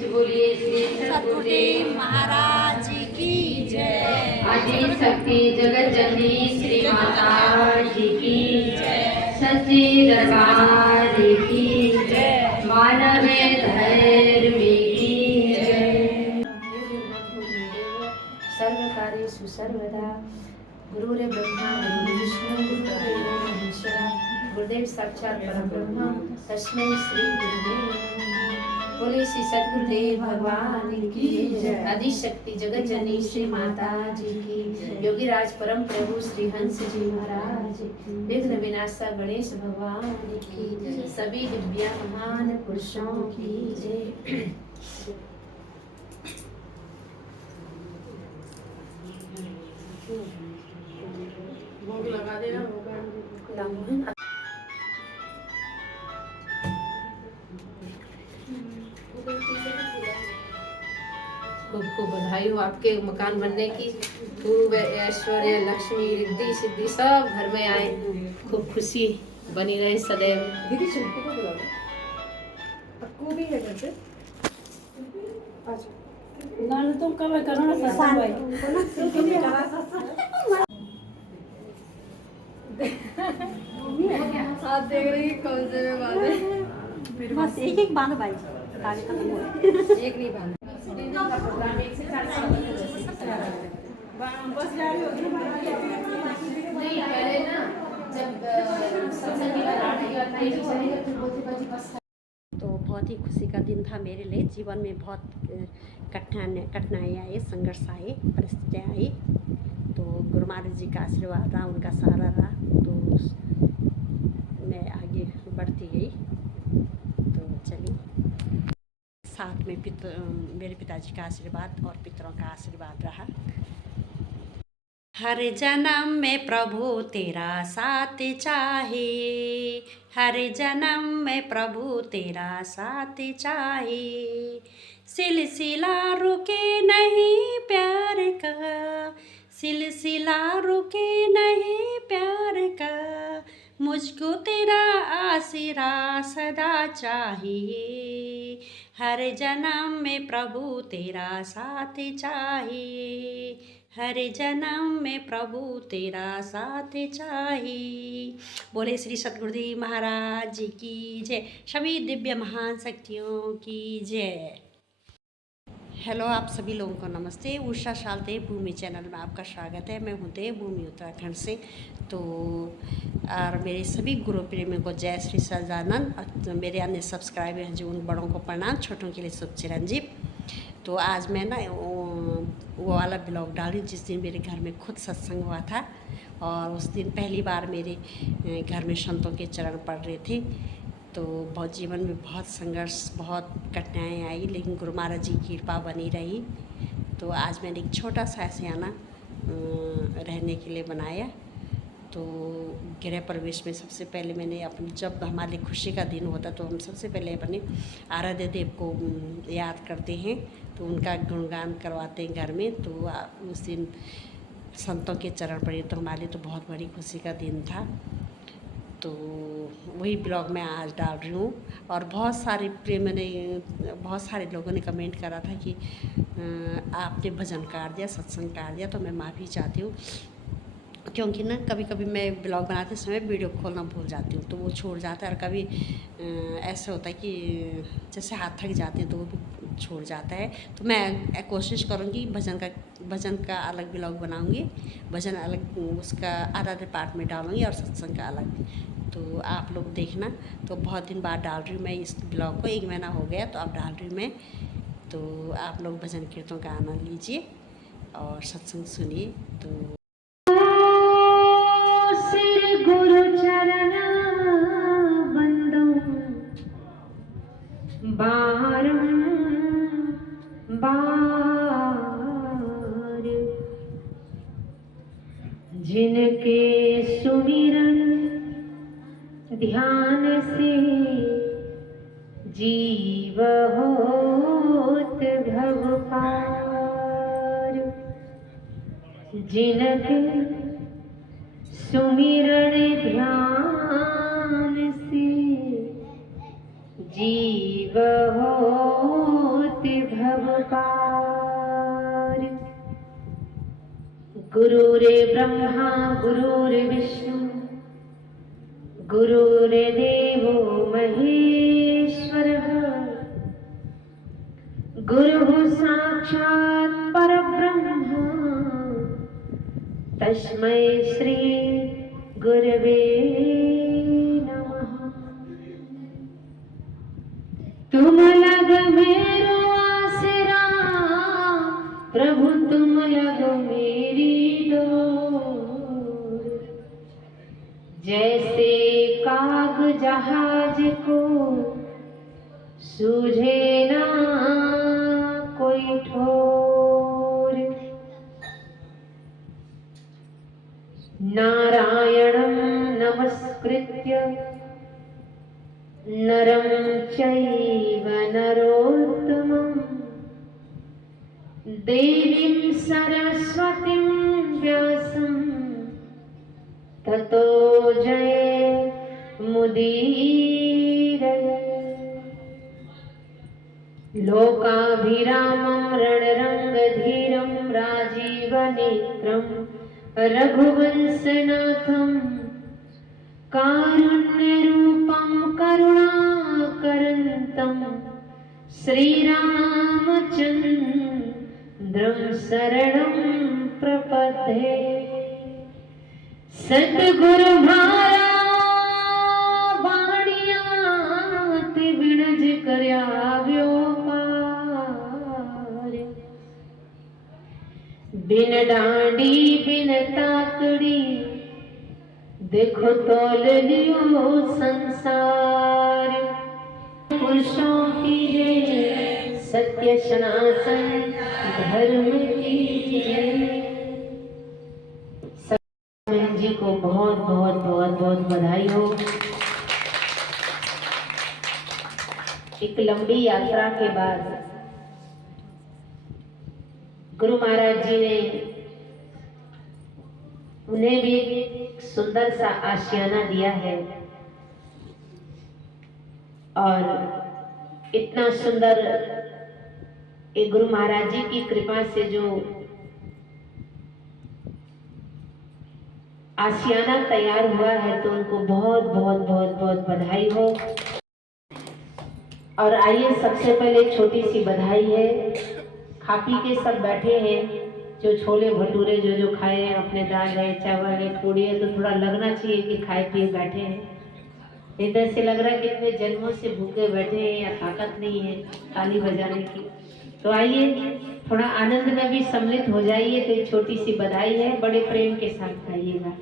बोलिए श्री सतगुरुदेव महाराज की जय। आदि शक्ति जगत जननी श्री माता जी की जय। सच्ची दरबार की जय। मानव धर्म की जय। सर्व कार्येषु सर्वदा गुरुरे ब्रह्मा गुरु विष्णु गुरुदेवो महेश्वरा गुरुदेव साक्षात परब्रह्म तस्मै श्री गुरुवे नमः। बोले श्री सतगुरुदेव भगवान की जय। आदि शक्ति जगत जननी श्री माता जी की, योगीराज परम प्रभु श्री हंस जी महाराज, विघ्न विनाशक गणेश भगवान की, सभी दिव्य महान पुरुषों की जय। भोग लगा देना खूब खूब बधाई हो आपके मकान बनने की। खूब ऐश्वर्य लक्ष्मी रिद्धि सिद्धि सब घर में आए, खूब खुशी बनी रहे सदैव। दीदी शिल्पी को बुला लो, भी है घर पे। नानु तुम कब करो ना सत्संग भाई आप देख रहे हैं कौन से में बांधे। बस एक एक बांध भाई, ताली खत्म हो एक नहीं बांधे। बस जा रही होगी नहीं पहले ना जब सत्संग की बात तो बहुत ही खुशी का दिन था मेरे लिए। जीवन में बहुत कठिनाई आई, संघर्ष आए, परिस्थितियाँ आई, तो गुरु महाराज जी का आशीर्वाद रहा, उनका सहारा रहा, तो मैं आगे बढ़ती गई। तो चलिए, साथ में मेरे पिताजी का आशीर्वाद और पितरों का आशीर्वाद रहा। हर जन्म में प्रभु तेरा साथ चाहे, हर जन्म में प्रभु तेरा साथ चाहे, सिलसिला रुके नहीं प्यार का, सिलसिला रुके नहीं प्यार का, मुझको तेरा आसरा सदा चाहिए, हर जन्म में प्रभु तेरा साथ चाहिए, हर जन्म में प्रभु तेरा साथ चाहिए। बोले श्री सतगुरुदेव महाराज जी की जय। सभी दिव्य महान शक्तियों की जय। हेलो, आप सभी लोगों को नमस्ते। उषा शाल देवभूमि चैनल में आपका स्वागत है। मैं हूँ देवभूमि उत्तराखंड से। तो और मेरे सभी गुरु प्रेमियों को जय श्री सजानंद, और मेरे अन्य सब्सक्राइबर हैं जो उन बड़ों को प्रणाम, छोटों के लिए शुभ चिरंजीव। तो आज मैं ना वो वाला ब्लॉग डाली जिस दिन मेरे घर में खुद सत्संग हुआ था, और उस दिन पहली बार मेरे घर में संतों के चरण पड़ रहे थे। तो बहुत जीवन में बहुत संघर्ष, बहुत कठिनाई आई, लेकिन गुरु महाराज जी की कृपा बनी रही। तो आज मैंने एक छोटा सा आशियाना रहने के लिए बनाया। तो गृह प्रवेश में सबसे पहले मैंने अपने, जब हमारे खुशी का दिन होता तो हम सबसे पहले अपने आराध्य देव को याद करते हैं, तो उनका गुणगान करवाते हैं घर में। तो उस दिन संतों के चरण पड़े, तो हमारे लिए तो बहुत बड़ी खुशी का दिन था। तो वही ब्लॉग मैं आज डाल रही हूँ। और बहुत सारे लोगों ने कमेंट करा था कि आपने भजन काट दिया, सत्संग काट दिया। तो मैं माफ़ी चाहती हूँ, क्योंकि ना कभी कभी मैं ब्लॉग बनाते समय वीडियो खोलना भूल जाती हूँ, तो वो छोड़ जाता है। और कभी ऐसा होता है कि जैसे हाथ थक जाते हैं तो वो भी छोड़ जाता है। तो मैं कोशिश करूँगी भजन का अलग ब्लॉग बनाऊँगी, भजन अलग, उसका आधा पार्ट में डालूँगी, और सत्संग का अलग। तो आप लोग देखना। तो बहुत दिन बाद डाल रही हूँ मैं इस ब्लॉग को, 1 महीना हो गया, तो अब डाल रही हूँ मैं। तो आप लोग भजन कीर्तन का आनंद लीजिए और सत्संग सुनिए। तो गुरु चरण बंदो बारंबार, जिनके सुमिरन ध्यान से जीव होत भव पार, जिनके सुमिरन ध्यान से जीव होत भव पार। गुरुरे ब्रह्मा गुरुर्विष्णु गुरुर्देवो महेश्वरः गुरुः साक्षात् परब्रह्म तस्मै श्री गुरवे नमः। तुम लग मेरो आसरा प्रभु तुम लग मेरी डोर। जैसे काग जहाज को सूझे ना कोई ठोर। नारायणं नमस्कृत्य नरं चैव नरोत्तमं देवीं सरस्वतीं व्यासं ततो जयमुदीरये। लोकाभिरामं रणरङ्गधीरं राजीवनेत्रं रघुवंशनाथं कारुण्यरूपं करुणाकरन्तं श्रीरामचन्द्रं शरणं प्रपद्ये। सद्गुरु महाराज बाणिया ते विणज कर्या व्योपार। बिन डांडी बिन ताकड़ी देखो तोल लियो संसार। पुरुषों की जय सत्य सनातन धर्म की जय। बहन जी को बहुत बहुत बहुत बहुत बधाई हो। एक लंबी यात्रा के बाद गुरु महाराज जी ने उन्हें भी एक सुंदर सा आशियाना दिया है और इतना सुंदर एक गुरु महाराज जी की कृपा से जो आशियाना तैयार हुआ है तो उनको बहुत बहुत बहुत बहुत बधाई हो। और आइए सबसे पहले छोटी सी बधाई है। खा पी के सब बैठे हैं, जो छोले भटूरे जो खाए हैं, अपने दाल है चावल है पूड़ी है, तो थोड़ा लगना चाहिए कि खाए पिए बैठे हैं। इधर से लग रहा है कि इतने जन्मों से भूखे बैठे हैं या ताकत नहीं है ताली बजाने की। तो आइए थोड़ा आनंद में भी सम्मिलित हो जाइए। तो एक छोटी सी बधाई है, बड़े प्रेम के साथ खाइएगा।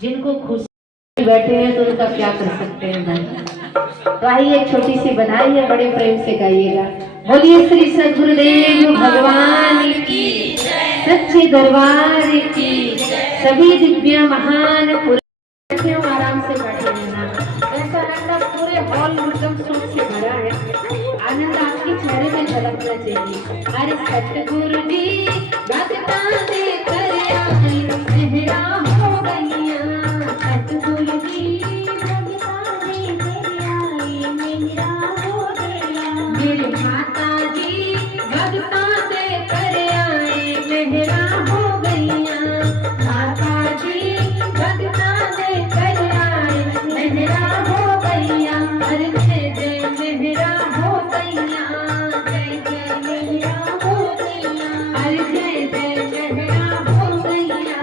जिनको खुशी बैठे हैं तो उनका क्या कर सकते हैं भाई। तो आइए एक छोटी सी बधाई है, बड़े प्रेम से गाइएगा। बोलिए श्री सद्गुरुदेव भगवान की सच्चे दरबार की सभी दिव्य महान पुरुषों आराम से बैठे रहना। ऐसा लगता पूरे हॉल एकदम सुख से भरा है। आनंद आपके चेहरे में झलकना चाहिए। अरे सतगुरु जी भक्ता दे कर आई सेहरा हो गईया। सतगुरु जी भक्ता दे कर आई मेरा हो गया। मेरे माता जी भक्ता दे कर आई मेहरा हो गईया। माता जी भक्ता दे कर आई मेहरा हो गईया। अरे जय जय मेहरा हो गईया। जय जय मेहरा हो गईया। अरे जय जय मेहरा हो गईया।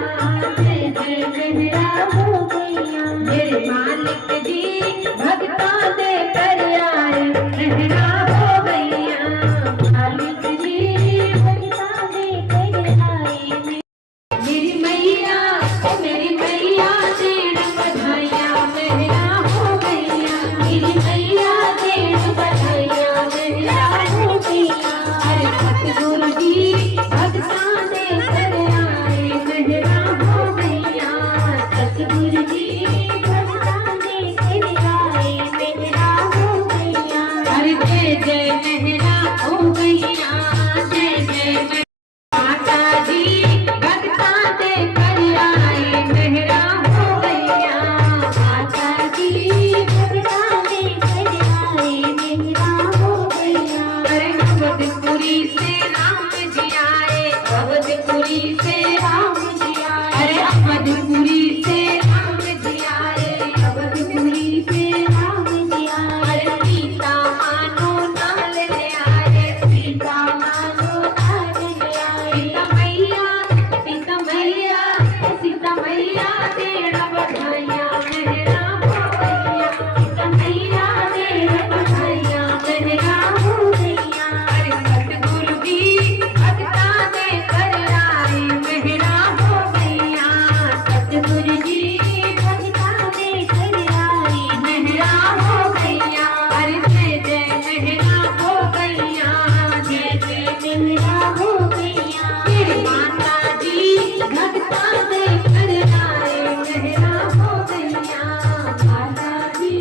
जय जय मेहरा हो गईया। मेरे मालिक जी भक्ता दे कर आए मेहरा हो गईया। मालिक जी भक्ता दे कर आए मेरी मैया देन बधाइया मेहरा हो गईया। मेरी मैया देन बधाइया मेहरा हो गईया। अरे सतगुरु जी भक्ता दे कर आए मेहरा हो गईया। सतगुरु जी भक्ता दे कर आए मेहरा हो गईया। अरे जय जय मेहरा हो गईया। जय जय माता जी भक्ता दे कर आए मेहरा हो गईया। माता जी भक्ता दे कर आए मेहरा हो गईया। अरे अवधपुरी से राम जी आए, अवधपुरी से राम जी आए, अरे अवधपुरी से राम जी आए, अवधपुरी से राम जी आए, अरे सीता मानो नाल ले आए, सीता मानो नाल ले आए, सीता मैया सीता मैया तेरा बधाइया मेरा भैया, सीता मैया तेरा बधाइया मेरा भैया, अरे सतगुरु जी भक्ता दे कर आए मेरा हो भैया, सतगुरु जी भक्ता दे कर आए मेरा हो भैया, अरे जय जय मेरा हो भैया, जय जय मेरा हो भैया, मेरी माता जी भक्ता दे कर आए मेरा हो भैया, माता जी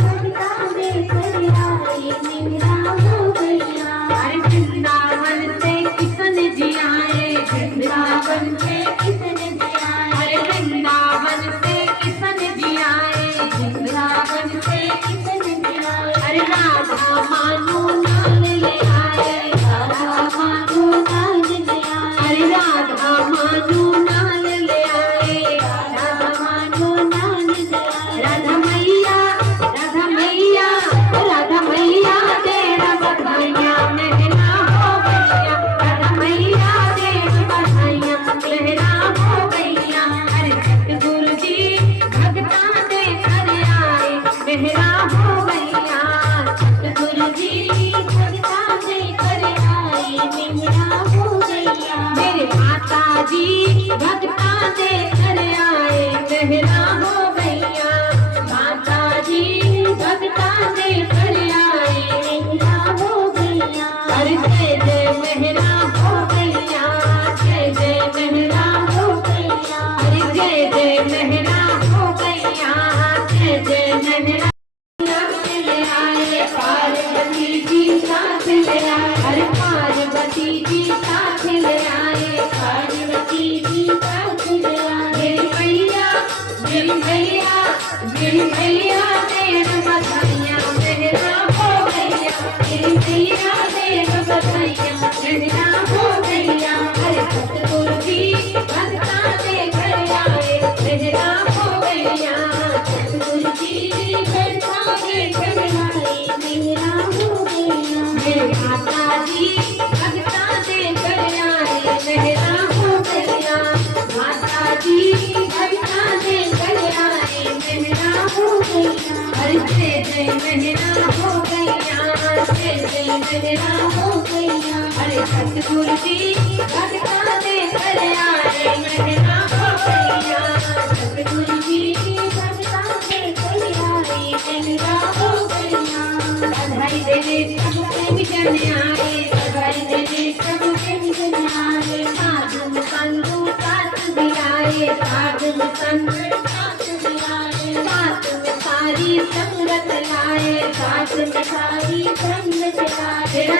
भक्ता दे कर आए मेरा हो भैया, अरे वृंदावन से किशन जी आए, वृंदावन से किशन जी आए, अरे वृंदावन से किशन जी आए, वृंदावन से किशन जी आए, अरे राधा मानो नाल ले आए, राधा मानो नाल ले आए, अरे राधा मानो नाल ले आए, राधा मानो नाल ले आए, राधा मैया राधा मैया तेरा बधाइया मेरा हो भैया, राधा मैया तेरा बधाइया मेरा हो भैया, अरे सतगुरु जी भक्ता दे कर आए मेरा हो भैया, सतगुरु जी भक्ता दे कर आए मेरा हो भैया, मेरे माता जी भक्ता दे कर आए मेरा हो भैया, माता जी भक्ता दे कर आए मेरा हो भैया, अरे जय जय मेरा हो भैया, जय जय मेरा हो भैया, अरे जय जय मेरा हो भैया, जय जय मेरा ले आए, पार्वती जी साथ ले आए, अरे पार्वती जी साथ ले आए, पार्वती जी साथ ले आए, मेरी मैया तेरा बधाइया मेरा हो भैया, मेरी मैया तेरा बधाइया मेरा हो भैया, अरे सतगुरु जी भक्ता दे कर आए मेरा हो भैया, सतगुरु जी भक्ता दे कर आए मेरा हो भैया, मेरे माता जी भक्ता दे कर आए मेरा हो भैया, माता जी भक्ता दे कर आए मेरा हो भैया, अरे जय जय मेरा हो भैया, जय जय मेरा हो भैया, अरे सतगुरु जी भक्ता दे कर आए मेरा हो भैया, सतगुरु जी भक्ता दे कर आए मेरा हो भैया, बधाई देने सब प्रेमी जन आए, बधाई देने सब प्रेमी जन आए, साधु संतु साथ भी आए, साधु संत साथ भी आए, साथ में सारी संगत लाए, साथ में सारी संगत लाए,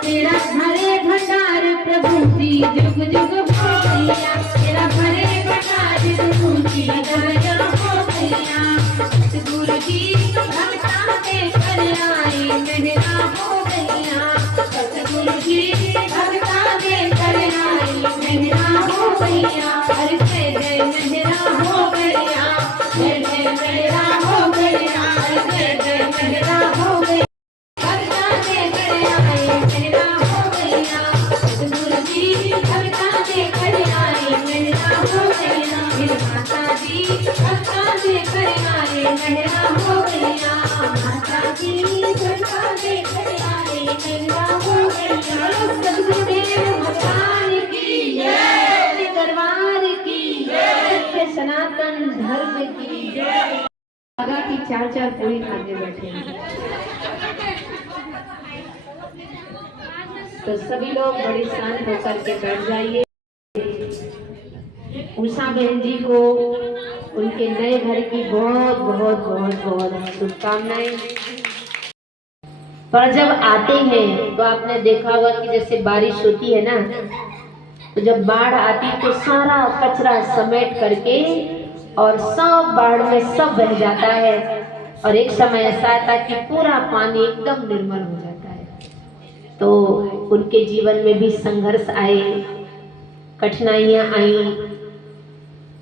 तेरा भरे भंडार प्रभु जी जुग जुग हो भैया, तेरा भरे भंडार प्रभु जी दया हो भैया, सतगुरु जी भक्ता दे कर आए मेरा हो भैया, सतगुरु जी भक्ता दे कर आए मेरा हो भैया, अरे जय जय मेरा हो भैया, जय जय मेरा हो भैया, जय जय मेरा हो भैया, भक्ता दे कर आए मेरा हो भैया, सतगुरु जी भक्ता दे कर आए मेरा हो भैया, मेरी माता जी भक्ता दे कर आए मेरा हो भैया, माता जी भक्ता दे कर आए मेरा हो भैया, सतगुरुदेव भगवान की जय, दरबार की जय, सनातन धर्म की जय। लगा कि चार पूरी खाने बैठे हैं, तो सभी लोग बड़े शांत होकर के बैठ जाइए। उषा बहन जी को उनके नए घर की बहुत बहुत बहुत बहुत शुभकामनाएं। पर जब आते हैं तो आपने देखा होगा कि जैसे बारिश होती है ना, तो जब बाढ़ आती तो सारा कचरा समेट करके और सब बाढ़ में सब बह जाता है, और एक समय ऐसा आता कि पूरा पानी एकदम निर्मल हो जाता है। तो उनके जीवन में भी संघर्ष आए, कठिनाइयां आई,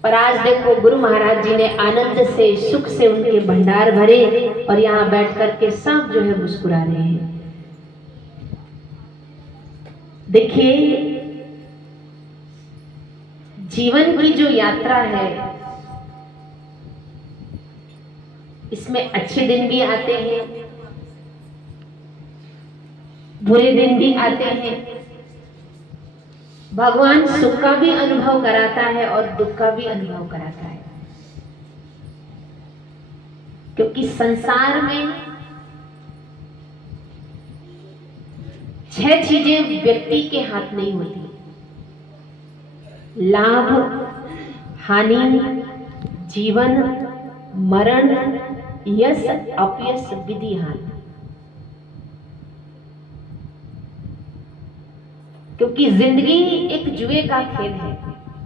पर आज देखो गुरु महाराज जी ने आनंद से, सुख से उनके भंडार भरे और यहाँ बैठ करके सब जो है मुस्कुरा रहे हैं। देखिए, जीवन की जो यात्रा है, इसमें अच्छे दिन भी आते हैं, बुरे दिन भी आते हैं। भगवान सुख का भी अनुभव कराता है और दुख का भी अनुभव कराता है, क्योंकि संसार में 6 चीजें व्यक्ति के हाथ नहीं होती: लाभ, हानि, जीवन, मरण, यश, अपयश, विधि, हानि। क्योंकि जिंदगी एक जुए का खेल है।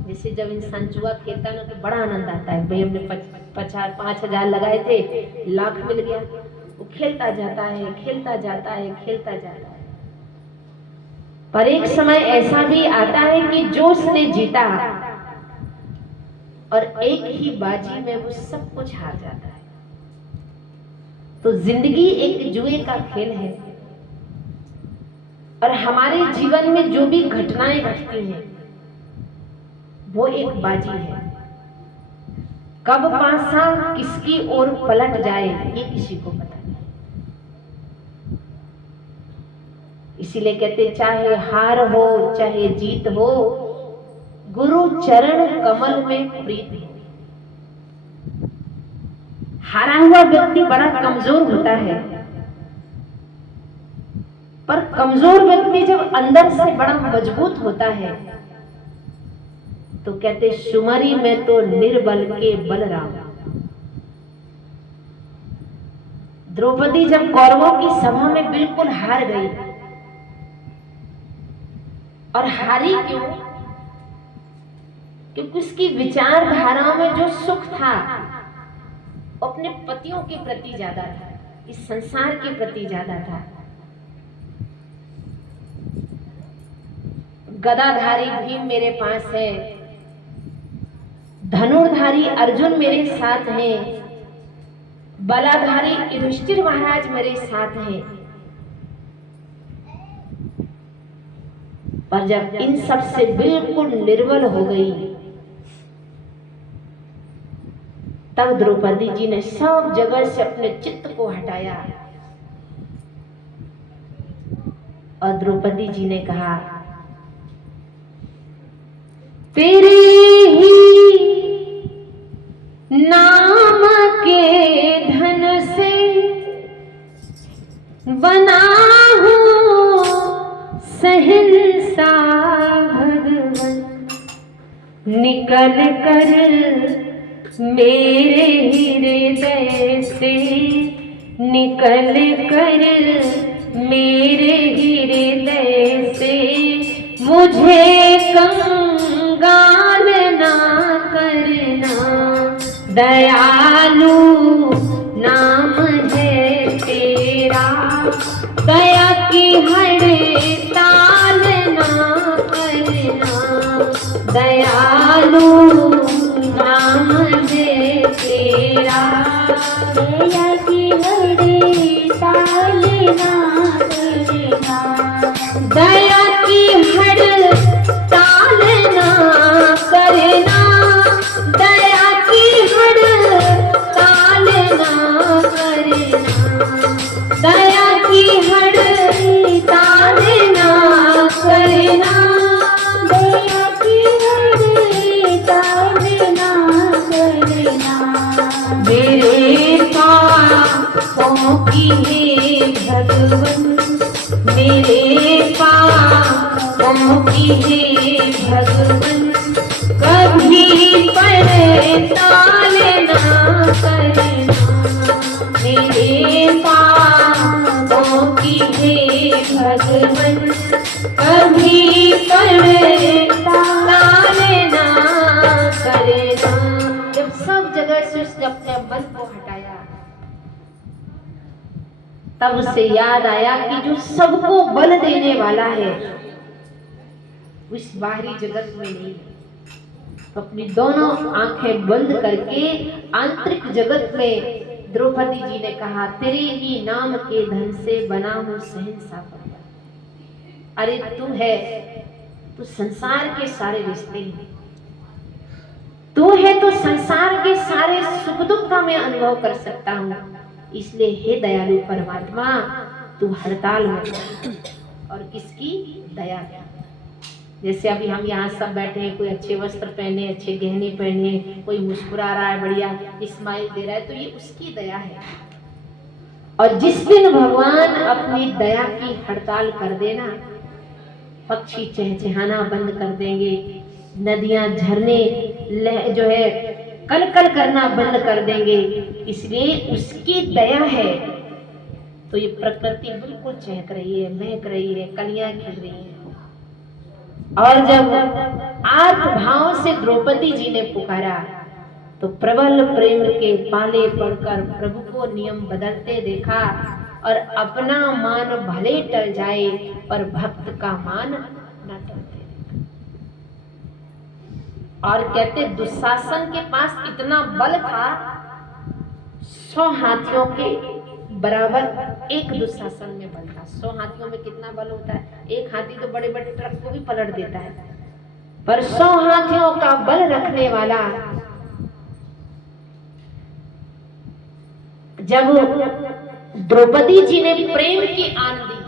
जैसे जब इंसान जुआ खेलता है ना तो बड़ा आनंद आता है, भाई हमने 5,000 लगाए थे, लाख मिल गया। वो खेलता जाता है, खेलता जाता है, खेलता जाता है। पर एक समय ऐसा भी आता है कि जो उसने जीता और एक ही बाजी में वो सब कुछ हार जाता है। तो जिंदगी एक जुए का खेल है और हमारे जीवन में जो भी घटनाएं घटती हैं वो एक बाजी है। कब पासा किसकी ओर पलट जाए ये किसी को पता नहीं। इसीलिए कहते चाहे हार हो चाहे जीत हो, गुरु चरण कमल में प्रीत हो। हारा हुआ व्यक्ति बड़ा कमजोर होता है, पर कमजोर व्यक्ति जब अंदर से बड़ा मजबूत होता है तो कहते सुमरी में तो निर्बल के बलराम। द्रौपदी जब कौरवों की सभा में बिल्कुल हार गई, और हारी क्यों? क्योंकि उसकी विचारधारा में जो सुख था अपने पतियों के प्रति ज्यादा था, इस संसार के प्रति ज्यादा था। गदाधारी भीम मेरे पास है, धनुर्धारी अर्जुन मेरे साथ हैं, बलाधारी युधिष्ठिर महाराज मेरे साथ हैं। पर जब इन सब से बिल्कुल निर्बल हो गई, तब द्रौपदी जी ने सब जगह से अपने चित्त को हटाया और द्रौपदी जी ने कहा तेरे ही नाम के धन से बना हूँ सहनसा भगवन, निकल कर मेरे हृदय से, निकल कर मेरे हृदय से, मुझे कंगाल ना करना, दयालु नाम है तेरा, दया की हड़ताल ना करना, दयालु नाम है तेरा, दया की हड़ताल ना करना, दया की हड़ताल ना करना, दया की हड़ताल ना करना, दया की हड़ताल ना करना, दया की हड़ताल ना करना, मेरे पापों की है भगवन, मेरे पापों की है भगवन, कभी पड़ताल ना करना, मेरे पापों की है भगवन, कभी पड़ताल ना करना। जब सब जगह से उसने अपने मन को हटाया, तब उसे याद आया कि जो सबको बल देने वाला है उस बाहरी जगत में नहीं है। तो अपनी दोनों आंखें बंद करके आंतरिक जगत में द्रौपदी जी ने कहा, तेरे ही नाम के धन से बना हूं शहंशाह पर्वत। अरे तू है तो संसार के सारे रिश्ते हैं, तू है तो संसार के सारे सुख दुख का मैं अनुभव कर सकता हूँ। इसलिए हे दयालु परमात्मा तू हड़ताल मत कर। और किसकी दया की? जैसे अभी हम यहाँ सब बैठे हैं, कोई अच्छे वस्त्र पहने, अच्छे गहने पहने, कोई मुस्कुरा रहा है, बढ़िया स्माइल दे रहा है, तो ये उसकी दया है। और जिस दिन भगवान अपनी दया की हड़ताल कर देना, पक्षी चहचहाना बंद कर देंगे, नदियां झरने जो है कल कल करना बंद कर देंगे, इसलिए उसकी दया है। तो ये प्रकृति बिल्कुल चहक रही है, महक रही है, कलियां खिल रही हैं। और जब आर्त भाव से द्रौपदी जी ने पुकारा तो प्रबल प्रेम के पाले पड़कर प्रभु को नियम बदलते देखा, और अपना मान भले टल जाए पर भक्त का मान न टलते। और कहते दुशासन के पास इतना बल था, 100 हाथियों के बराबर एक दुशासन में बल था। 100 हाथियों में कितना बल होता है? एक हाथी तो बड़े बड़े ट्रक को भी पलट देता है, पर 100 हाथियों का बल रखने वाला जब द्रौपदी जी ने प्रेम की आन दी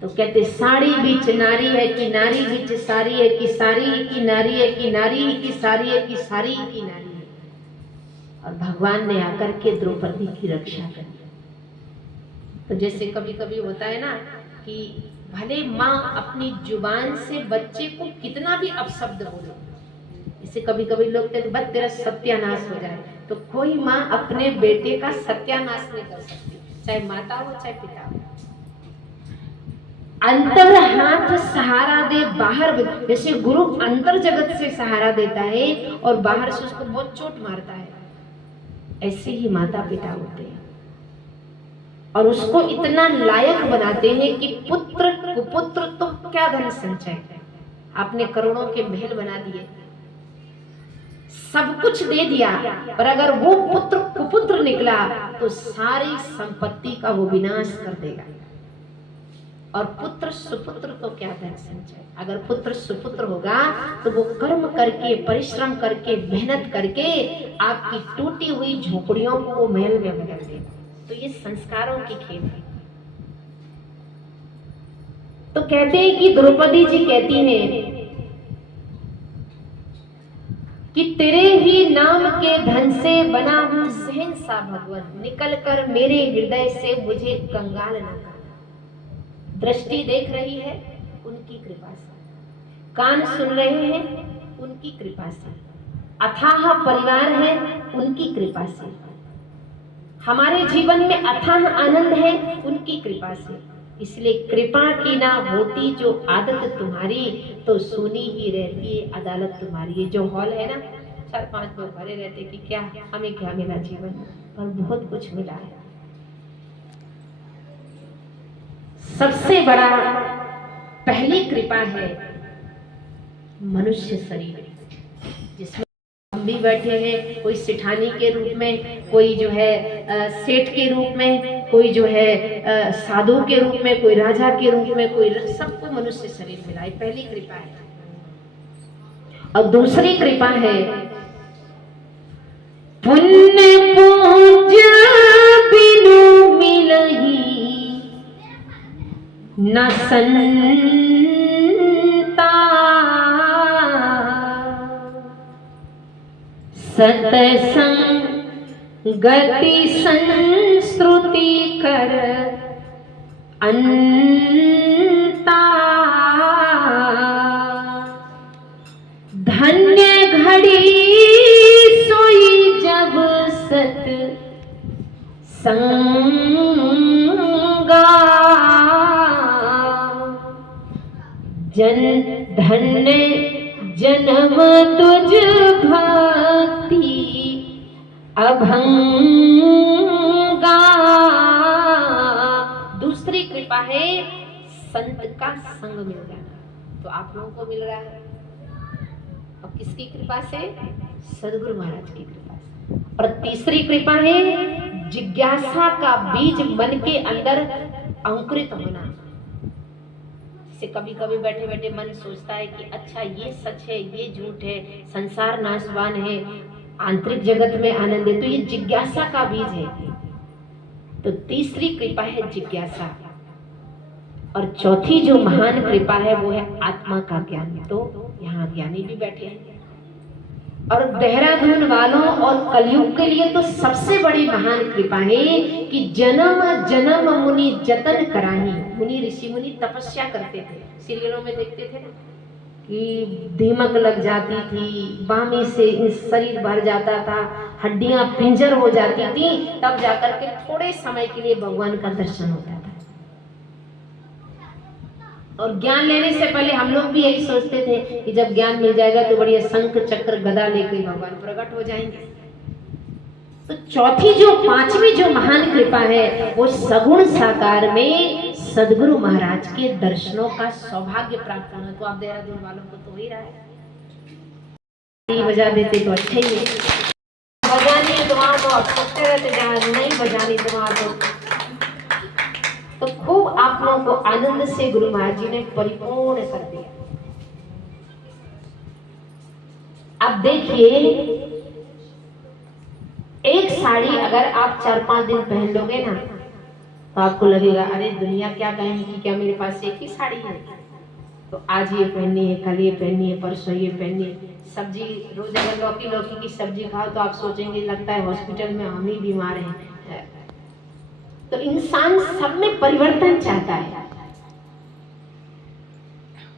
तो कहते साड़ी बीच नारी है कि नारी बीच सारी है कि सारी ही की नारी है कि नारी ही की सारी है कि सारी ही की नारी है। और भगवान ने आकर के द्रौपदी की रक्षा करी। तो जैसे कभी कभी होता है ना कि भले माँ अपनी जुबान से बच्चे को कितना भी अपशब्द बोले, इसे कभी कभी लोग कहते बस तेरा सत्यानाश हो जाए, तो कोई माँ अपने बेटे का सत्यानाश नहीं कर सकती, चाहे माता हो चाहे पिता हो। अंतर हाथ सहारा दे बाहर, जैसे गुरु अंतर जगत से सहारा देता है और बाहर से उसको बहुत चोट मारता है, ऐसे ही माता पिता होते हैं और उसको इतना लायक बनाते हैं कि पुत्र कुपुत्र तो क्या धन संचय, आपने करोड़ों के महल बना दिए, सब कुछ दे दिया, पर अगर वो पुत्र कुपुत्र निकला तो सारी संपत्ति का वो विनाश कर देगा। और पुत्र सुपुत्र तो क्या धन संचय, अगर पुत्र सुपुत्र होगा तो वो कर्म करके परिश्रम करके मेहनत करके आपकी टूटी हुई झोपड़ियों को वो महल में बदल देगा। तो ये संस्कारों की खेल है। तो कहते हैं कि द्रौपदी जी कहती हैं कि तेरे ही नाम के धन से बना हूं शहंशाह भगवत, निकल कर मेरे हृदय से मुझे कंगाल न कर। दृष्टि देख रही है उनकी कृपा से, कान सुन रहे हैं उनकी कृपा से, अथाह परिवार है उनकी कृपा से, हमारे जीवन में अथाह आनंद है उनकी कृपा से। इसलिए कृपा की ना होती जो आदत तुम्हारी, तो सुनी ही रहती है अदालत तुम्हारी। ये जो हॉल है ना, 4-5 लोग भरे रहते कि क्या हमें क्या मिला जीवन में, पर बहुत कुछ मिला है। सबसे बड़ा पहली कृपा है मनुष्य शरीर, जिसमें हम भी बैठे हैं, कोई सिठानी के रूप में, कोई जो है सेठ के रूप में, कोई जो है साधु के रूप में, कोई राजा के रूप में, कोई सबको मनुष्य शरीर मिला है, पहली कृपा है। और दूसरी कृपा है पुण्य पूज बिनु मिलही न संता, सतसंग गति संस्कृति कर अंता, धन्य घड़ी सोई जब सत संगा, जन धन्य जन्म तुझ भक्ति अभंगा। दूसरी कृपा है संत का संग मिल जाना, तो आप लोगों को मिल रहा है। और किसकी कृपा से? सदगुरु महाराज की कृपा से। और तीसरी कृपा है जिज्ञासा का बीज मन के अंदर अंकुरित होना। से कभी कभी बैठे बैठे मन सोचता है कि अच्छा ये सच है, ये झूठ है, संसार नाशवान है, आंतरिक जगत में आनंद है, तो ये जिज्ञासा का बीज है। तो तीसरी कृपा है जिज्ञासा। और चौथी जो महान कृपा है वो है आत्मा का ज्ञान। तो यहाँ ज्ञानी भी बैठे हैं। और देहरादून वालों और कलयुग के लिए तो सबसे बड़ी महान कृपा है कि जन्म जन्म मुनि जतन कराही। मुनि ऋषि मुनि तपस्या करते थे, सीरियलों में देखते थे ना कि दीमक लग जाती थी, बामी से शरीर भर जाता था, हड्डियां पिंजर हो जाती थी, तब जाकर के थोड़े समय के लिए भगवान का दर्शन होता था। और ज्ञान लेने से पहले हम लोग भी यही सोचते थे कि जब ज्ञान मिल जाएगा तो बढ़िया शंख चक्र गदा लेकर भगवान प्रकट हो जाएंगे। तो चौथी जो पांचवी जो महान कृपा है वो सगुण साकार में सदगुरु महाराज के दर्शनों का सौभाग्य प्राप्त होना। तो आप देहरादून वालों को तो हो ही रहा है। बजा देते तो अच्छा ही है, बजानी दुआ तो आप सोचते रहते, जहाँ नहीं बजानी दुआ तो खूब आप लोगों को आनंद से गुरु महाराज जी ने परिपूर्ण कर दिया। अब देखिए, एक साड़ी अगर आप 4-5 दिन पहन लोगे ना तो आपको लगेगा अरे दुनिया क्या कहेगी, क्या मेरे पास एक ही साड़ी है। तो आज ये पहननी है, कल ये पहननी है, परसों ये पहननी है। सब्जी रोज अगर लौकी की सब्जी खाओ तो आप सोचेंगे लगता है हॉस्पिटल में हम ही बीमार हैं। तो इंसान सब में परिवर्तन चाहता है,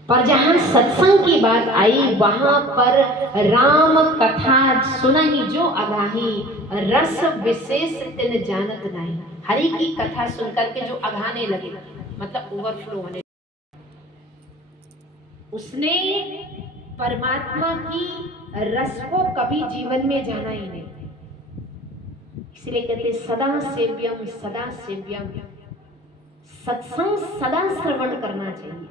पर जहां सत्संग की बात आई वहां पर राम कथा सुनहि जो अगाही, रस विशेष तिन जानत नहीं। हरि की कथा सुनकर के जो अघाने लगे, मतलब ओवरफ्लो होने, उसने परमात्मा की रस को कभी जीवन में जाना ही नहीं। इसलिए कहते सदा सेव्यम सदा सेव्यम, सत्संग सदा श्रवण करना चाहिए।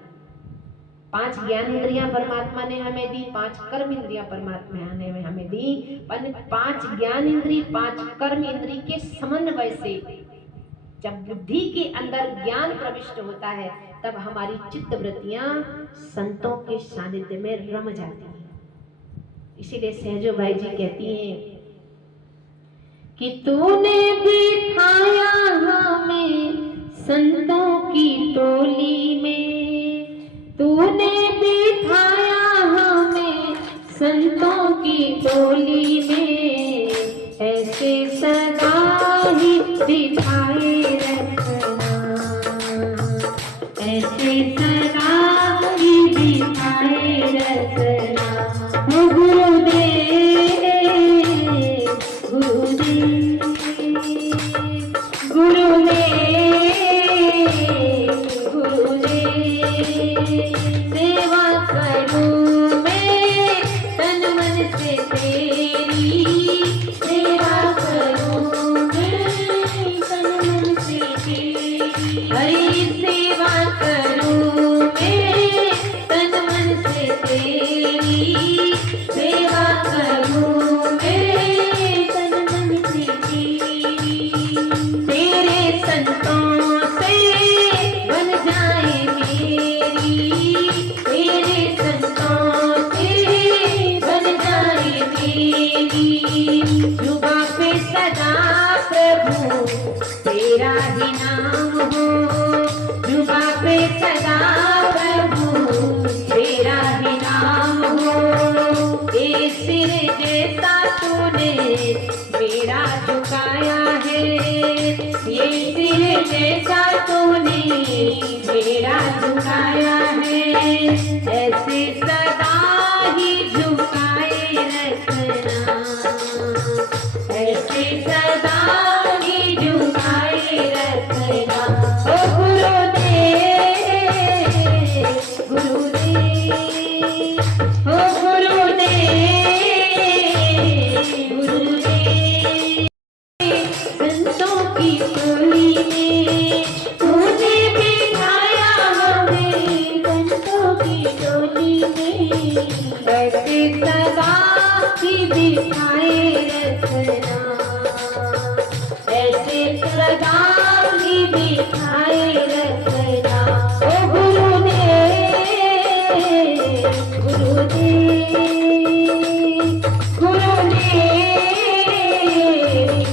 5 ज्ञान इंद्रियां परमात्मा ने हमें दी, 5 कर्म इंद्रियां परमात्मा ने हमें दी, पर 5 ज्ञान इंद्रिय 5 कर्म इंद्रिय के समन्वय से जब बुद्धि के अंदर ज्ञान प्रविष्ट होता है तब हमारी चित्त वृत्तियां संतों के सानिध्य में रम जाती हैं। इसीलिए सहजो भाई जी कहती हैं कि तूने बिठाया हमें संतों की टोली में, तूने बिठाया हमें संतों की टोली में, ऐसे सदा ही बिठाए रखना, ऐसे सदा ही बिठाए रखना। सेवा करूं मैं तन मन से तेरी, सेवा करूं मैं तन मन से तेरी, हरि सेवा करूं मैं तन मन से तेरी, सेवा करूं मैं तन मन से तेरी। तेरे संतों से बन जाए तेरे संतों से बन जाए मेरी, जुबां पे सदा प्रभु तेरा ही नाम हो, जुबां पे सदा प्रभु तेरा ही नाम हो। ये सिर जैसा तूने मेरा झुकाया है, ये सिर जैसा तूने मेरा झुकाया है, ऐसे सदा ही झुकाए रखना, ऐसे सदा ही झुकाए रखना। ओ गुरुदेव गुरुदेव, ओ गुरुदेव गुरुदेव, संतों की टोली में तूने ही दिखाए रखना, ऐसे प्रदान ही दिखाए रखना। ओ गुरुदेव गुरुदेव गुरुदेव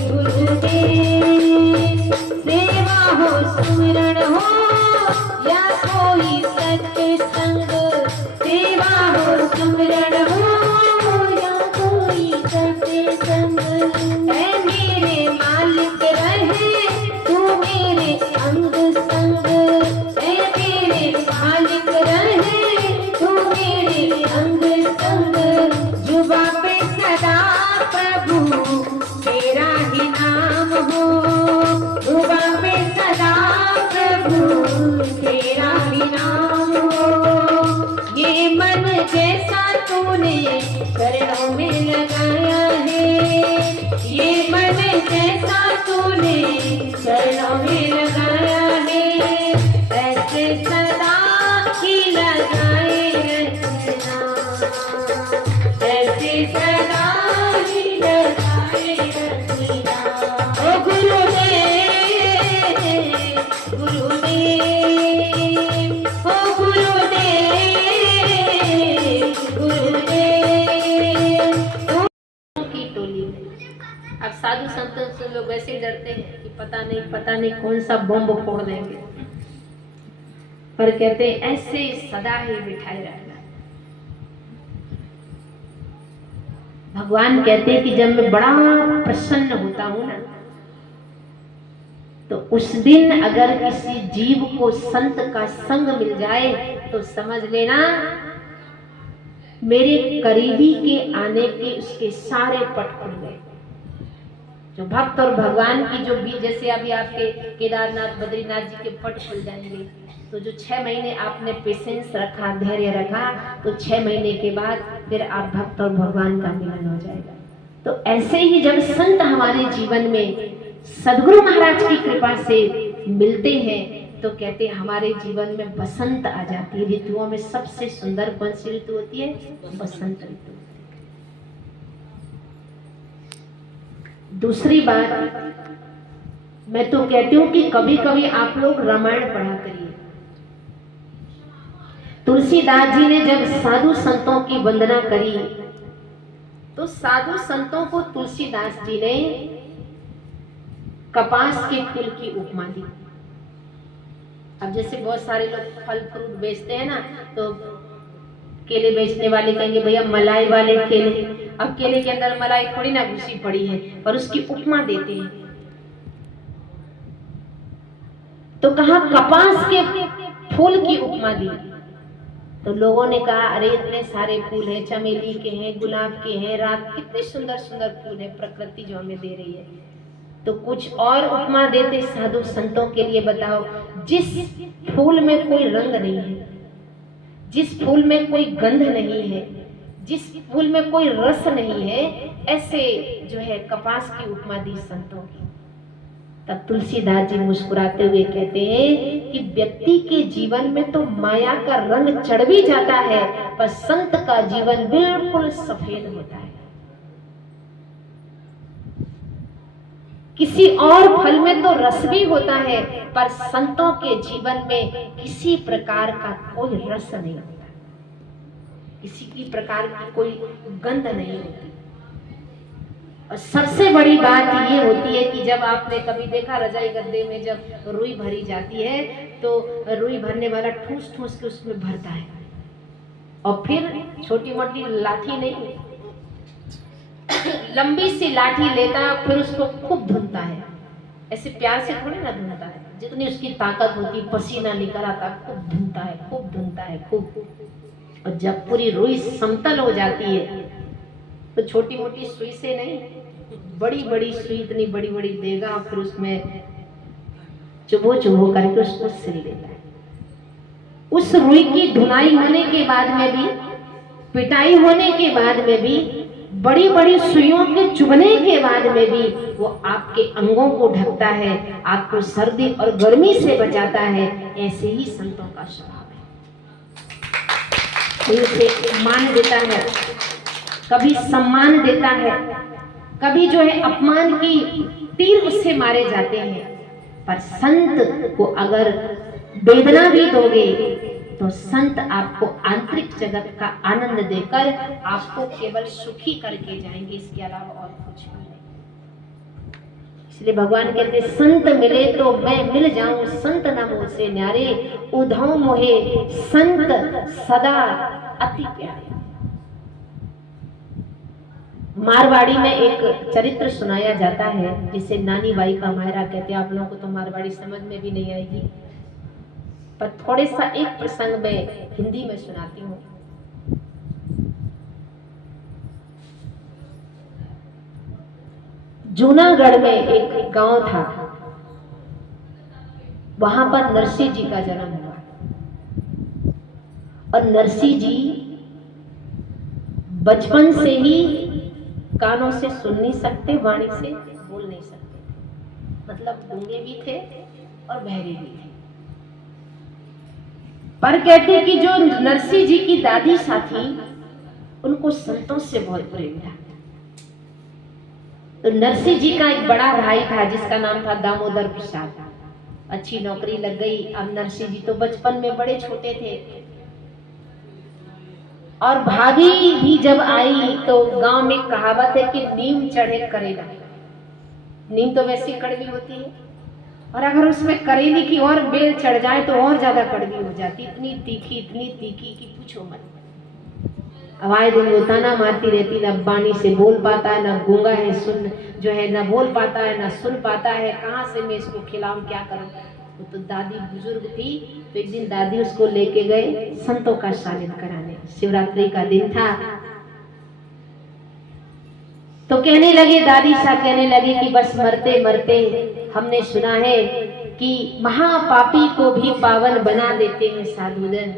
गुरुदेव, सेवा हो सुमिरन हो या कोई सत्संग, सेवा हो सुमिरन हो या कोई सत्संग। ऐ मेरे मालिक रहे तू मेरे अंग संग, ऐ मेरे मालिक रहे तू मेरे अंग संग। जुबा पे सदा प्रभु तेरा ही नाम हो, जुबा पे सदा प्रभु तेरा ही नाम हो। ये मन जैसा तूने चरणों में लगाया है, ये मन जैसा तूने चरणों में लगाया है, ऐसे सदा ही लगाए रखना, ऐसे सदा ही लगाए रखना। ओ गुरुदेव गुरुदेव, ओ गुरुदेव गुरुदेव। की टोली में अब साधु संतों से लोग वैसे डरते हैं कि पता नहीं कौन सा बम फोड़ देंगे, पर कहते हैं ऐसे सदा ही बिठाए रखना। भगवान कहते हैं कि जब मैं बड़ा प्रसन्न होता हूं ना, तो उस दिन अगर किसी जीव को संत का संग मिल जाए तो समझ लेना मेरे करीबी के आने के उसके सारे पट खुल गए। जो भक्त और भगवान की जो भी, जैसे अभी आपके केदारनाथ बद्रीनाथ जी के पट खुल जाएंगे, तो जो 6 महीने आपने पेशेंस रखा, धैर्य रखा, तो 6 महीने के बाद फिर आप भक्त और भगवान का मिलन हो जाएगा। तो ऐसे ही जब संत हमारे जीवन में सदगुरु महाराज की कृपा से मिलते हैं, तो कहते हैं हमारे जीवन में बसंत आ जाती है। ऋतुओं में सबसे सुंदर कौन सी ऋतु होती है? बसंत ऋतु। दूसरी बात मैं तो कहती हूँ कि कभी कभी आप लोग रामायण पढ़ा करिए। तुलसीदास जी ने जब साधु संतों की वंदना करी, तो साधु संतों को तुलसीदास जी ने कपास के फूल की उपमा दी। अब जैसे बहुत सारे लोग फल फ्रूट बेचते हैं ना, तो केले बेचने वाले कहेंगे भैया मलाई वाले केले। अब केले के अंदर मलाई थोड़ी ना घुसी पड़ी है, पर उसकी उपमा देते हैं। तो कहा कपास के फूल की उपमा दी। तो लोगों ने कहा अरे इतने सारे फूल हैं, चमेली के हैं, गुलाब के हैं, रात कितने सुंदर सुंदर फूल है प्रकृति जो हमें दे रही है। तो कुछ और उपमा देते साधु संतों के लिए। बताओ, जिस फूल में कोई रंग नहीं है, जिस फूल में कोई गंध नहीं है, जिस फूल में कोई रस नहीं है, ऐसे जो है कपास की उपमा दी संतों की। तब तुलसीदास जी मुस्कुराते हुए कहते हैं कि व्यक्ति के जीवन में तो माया का रंग चढ़ भी जाता है, पर संत का जीवन बिल्कुल सफेद होता है। किसी और फल में तो रस भी होता है, पर संतों के जीवन में किसी प्रकार का कोई रस नहीं होता, किसी की प्रकार की कोई गंध नहीं होती। और सबसे बड़ी बात ये होती है कि जब आपने कभी देखा रजाई गद्दे में जब रुई भरी जाती है, तो रुई भरने वाला ठूस ठूस के उसमें भरता है, और फिर छोटी मोटी लाठी नहीं, लंबी सी लाठी लेता है, फिर उसको खूब धुनता है। ऐसे प्यार से थोड़ी ना धुनता है, जितनी उसकी ताकत होती, पसीना निकल आता, खूब धुनता है, खूब धुनता है, खूब। और जब पूरी रुई समतल हो जाती है, तो छोटी मोटी सुई से नहीं, बड़ी बड़ी सुई, इतनी बड़ी बड़ी देगा, और फिर उसमें चुभो चुभो करके उसको सिल देता है। उस रुई की धुनाई होने के बाद में भी, पिटाई होने के बाद में भी, बड़ी बड़ी सुइयों के चुभने के बाद में भी वो आपके अंगों को ढकता है, आपको सर्दी और गर्मी से बचाता है। ऐसे ही संतों का स्वभाव है, उसे मान देता है। कभी सम्मान देता है, कभी जो है अपमान की तीर उससे मारे जाते हैं। पर संत को अगर वेदना भी दोगे तो संत आपको आंतरिक जगत का आनंद देकर आपको केवल सुखी करके जाएंगे, इसके अलावा और कुछ भी नहीं। इसलिए भगवान कहते संत मिले तो मैं मिल जाऊं, संत न मोह से न्यारे, उधौ मोहे संत सदा अति प्यारे। मारवाड़ी में एक चरित्र सुनाया जाता है जिसे नानी बाई का मायरा कहते हैं। आप लोगों को तो मारवाड़ी समझ में भी नहीं आएगी, पर थोड़े सा एक प्रसंग में हिंदी में सुनाती हूँ। जूनागढ़ में एक गांव था, वहां पर नरसिंह जी का जन्म हुआ। और नरसिंह जी बचपन से ही कानों से सुन नहीं सकते, वाणी से बोल नहीं सकते, मतलब गूंगे भी थे और बहरे भी थे। पर कहते कि जो नरसिंह जी की दादी साथी, उनको संतों से बहुत प्रेम था। तो नरसिंह जी का एक बड़ा भाई था जिसका नाम था दामोदर प्रसाद। अच्छी नौकरी लग गई। अब नरसिंह जी तो बचपन में बड़े छोटे थे, और भाभी भी जब आई तो गांव में कहावत है कि नीम चढ़े करेला। नीम तो वैसे कड़वी होती है, और अगर उसमें करेले की और बेल चढ़ जाए तो और ज्यादा कड़वी हो जाती, इतनी तीखी कि पूछो मत। अब आए दिन वो ताना मारती रहती, ना बाणी से बोल पाता है, ना गूंगा है, सुन जो है ना बोल पाता है, ना सुन पाता है। कहाँ से मैं इसको खिलाऊं, क्या करूं। वो तो दादी बुजुर्ग थी, तो एक दिन दादी उसको लेके गए संतों का सानिध्य कराने। शिवरात्रि का दिन था, तो कहने लगे, दादी सा कहने लगे कि बस मरते मरते हमने सुना है कि महापापी को भी पावन बना देते हैं साधुजन।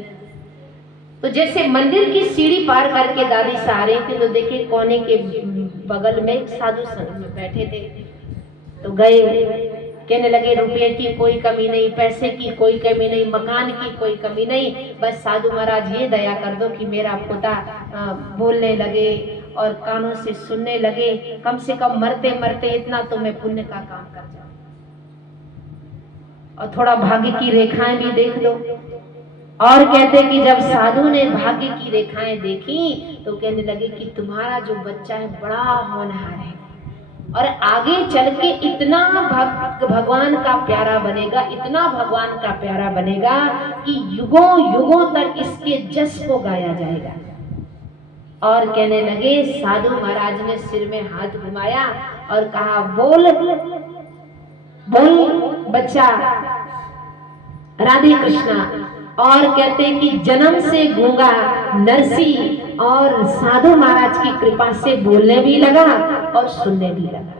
तो जैसे मंदिर की सीढ़ी पार करके दादी सा आ रही थी, तो देखे कोने के बगल में साधु संत में बैठे थे। तो गए, कहने लगे रुपये की कोई कमी नहीं, पैसे की कोई कमी नहीं, मकान की कोई कमी नहीं, बस साधु महाराज ये दया कर दो कि मेरा पोता बोलने लगे और कानों से सुनने लगे। कम से कम मरते मरते इतना तो मैं पुण्य का काम कर जाऊं, और थोड़ा भाग्य की रेखाएं भी देख दो। और कहते कि जब साधु ने भाग्य की रेखाएं देखी तो कहने लगे कि तुम्हारा जो बच्चा है बड़ा होनहार है, और आगे चल के इतना भगवान का प्यारा बनेगा, इतना भगवान का प्यारा बनेगा कि युगों युगों तक इसके जस को गाया जाएगा। और कहने लगे, साधु महाराज ने सिर में हाथ घुमाया और कहा, बोल बोल बच्चा, राधे कृष्णा। और कहते कि जन्म से गूंगा नरसिंह और साधु महाराज की कृपा से बोलने भी लगा और सुनने भी लगा।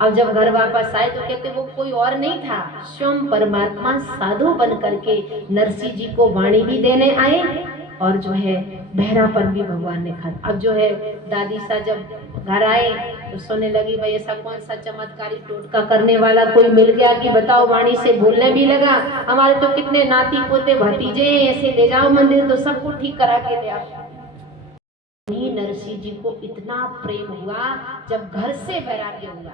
अब जब घर वापस आए तो कहते वो कोई और नहीं था, स्वयं परमात्मा साधु बन करके नरसिंह जी को वाणी भी देने आए, और जो है बहरापन भी भगवान ने खा। अब जो है दादी सा जब घर आए तो सोने लगी, भाई ऐसा कौन सा चमत्कारी टोटका करने वाला कोई मिल गया कि बताओ वाणी से बोलने भी लगा। हमारे तो कितने नाती पोते भतीजे ऐसे ले जाओ मंदिर तो सबको ठीक करा के ले आओ। नरसिंह जी को इतना प्रेम हुआ जब घर से वैराग्य हुआ।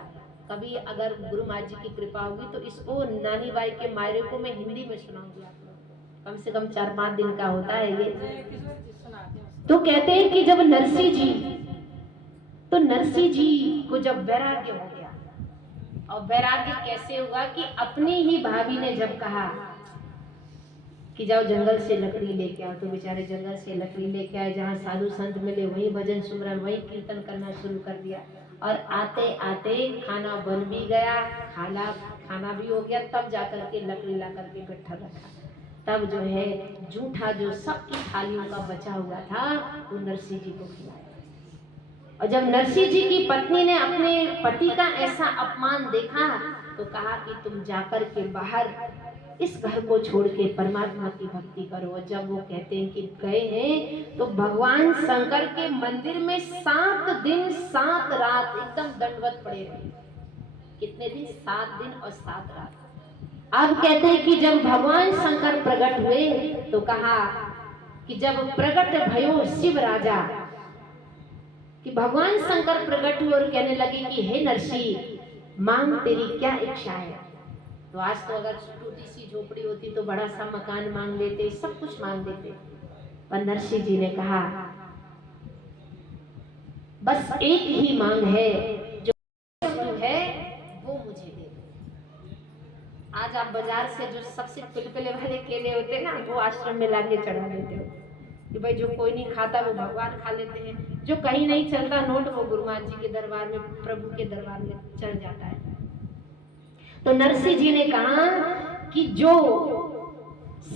कभी अगर गुरु महाराज जी की कृपा होगी तो इसको नानी बाई के मायरे को मैं हिंदी में सुनाऊंगी आप लोग को, कम से कम 4-5 दिन का होता है ये। तो कहते हैं कि जब नरसिंह जी को जब वैराग्य हो गया, और वैराग्य कैसे हुआ कि अपनी ही भाभी ने जब कहा कि जाओ जंगल से लकड़ी लेके आओ, तो बेचारे जंगल से लकड़ी लेके आए, जहाँ साधु संत मिले वहीं भजन सुमरन वहीं कीर्तन करना शुरू कर दिया। और आते आते खाना बन भी गया, खाना भी हो गया, तब जाकर के लकड़ी ला करके गट्ठा रखा। तब जो है जूठा जो सबकी थालियों का बचा हुआ था वो नरसिंह जी को खिलाया। और जब नरसिंह जी की पत्नी ने अपने पति का ऐसा अपमान देखा तो कहा कि तुम जाकर के बाहर इस घर को छोड़ के परमात्मा की भक्ति करो। जब वो कहते हैं कि गए हैं तो भगवान शंकर के मंदिर में 7 दिन 7 रात एकदम दंडवत पड़े रहे। कितने दिन? 7 दिन और 7 रात। अब कहते हैं कि जब भगवान शंकर प्रकट हुए तो कहा कि जब प्रकट भयो शिव राजा, कि भगवान शंकर प्रकट हुए और कहने लगे कि हे नरसी, मांग तेरी क्या इच्छा है। तो आज तो अगर छोटी सी झोपड़ी होती तो बड़ा सा मकान मांग लेते, सब कुछ मांग लेते, पर नरसी जी ने कहा बस एक ही मांग है, जो वस्तु है वो मुझे दे दो। आज आप बाजार से जो सबसे पिलपिले वाले केले होते हैं ना, वो आश्रम में लाके चढ़ा देते हो कि भाई जो कोई नहीं खाता वो भगवान खा लेते हैं, जो कहीं नहीं चलता नोट वो गुरु महाराज जी के दरबार में, प्रभु के दरबार में चढ़ जाता है। तो नरसी जी ने कहा कि जो